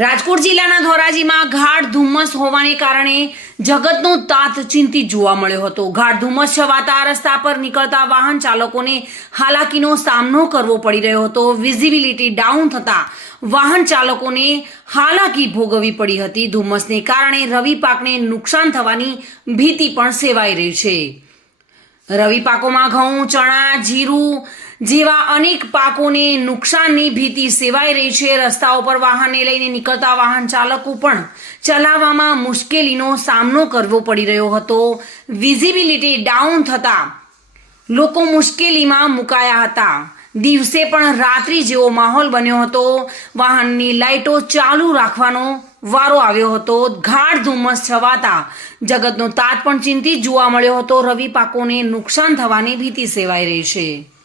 રાજકોટ જિલ્લાના ધોરાજીમાં ગાઢ ધુમ્મસ હોવાને કારણે જગતનો તાત ચિંતિત જોવા મળ્યો હતો. ગાઢ ધુમ્મસ છવાતા રસ્તા પર નીકળતા વાહન ચાલકોને હાલાકીનો સામનો કરવો પડી રહ્યો હતો. વિઝિબિલિટી ડાઉન થતા વાહન ચાલકોને હાલાકી ભોગવવી પડી હતી. ધુમ્મસને કારણે રવિ પાકને નુકસાન થવાની ભીતિ પણ સેવાઈ રહી છે. રવિ પાકોમાં ઘઉં, ચણા, જીરું જેવા અનેક પાકોને નુકસાનની ભીતિ સેવાઈ રહી છે. રસ્તાઓ પર વાહનને લઈને નીકળતા વાહન ચાલકો પણ ચલાવવામાં મુશ્કેલીનો સામનો કરવો પડી રહ્યો હતો. વિઝિબિલિટી ડાઉન થતા લોકો મુશ્કેલીમાં મુકાયા હતા. દિવસે પણ રાત્રિ જેવો માહોલ બન્યો હતો. વાહનની લાઇટો ચાલુ રાખવાનો વારો આવ્યો હતો. ગાઢ ધુમ્મસ છવાતા જગતનો તાત પણ ચિંતિત જોવા મળ્યો હતો. રવિ પાકોને નુકસાન થવાની ભીતિ સેવાઈ રહી છે.